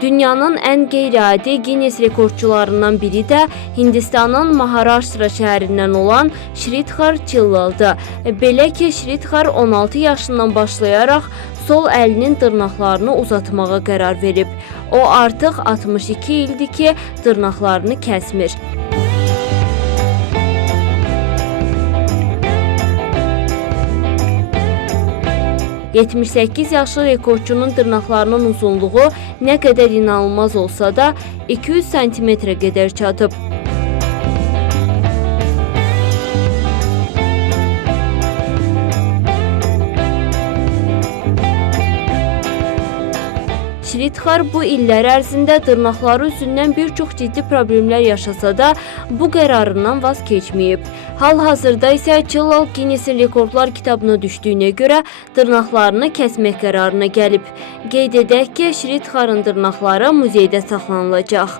Dünyanın ən qeyri-adi Guinness rekordçularından biri də Hindistanın Maharashtra şəhərindən olan Shridhar Chillaldır. Belə ki, Shridhar 16 yaşından başlayaraq sol əlinin dırnaqlarını uzatmağa qərar verib. O artıq 62 ildir ki, dırnaqlarını kəsmir. ...78 yaşlı rekordçunun dırnaqlarının uzunluğu nə qədər inanılmaz olsa da 200 santimetrə qədər çatıb. Şridhar bu illər ərzində dırnaqları üzündən bir çox ciddi problemlər yaşasa da, bu qərarından vaz keçməyib. Hal-hazırda isə Chillal Guinness-in rekordlar kitabına düşdüyünə görə dırnaqlarını kəsmək qərarına gəlib. Qeyd edək ki, Şridharın dırnaqları muzeydə saxlanılacaq.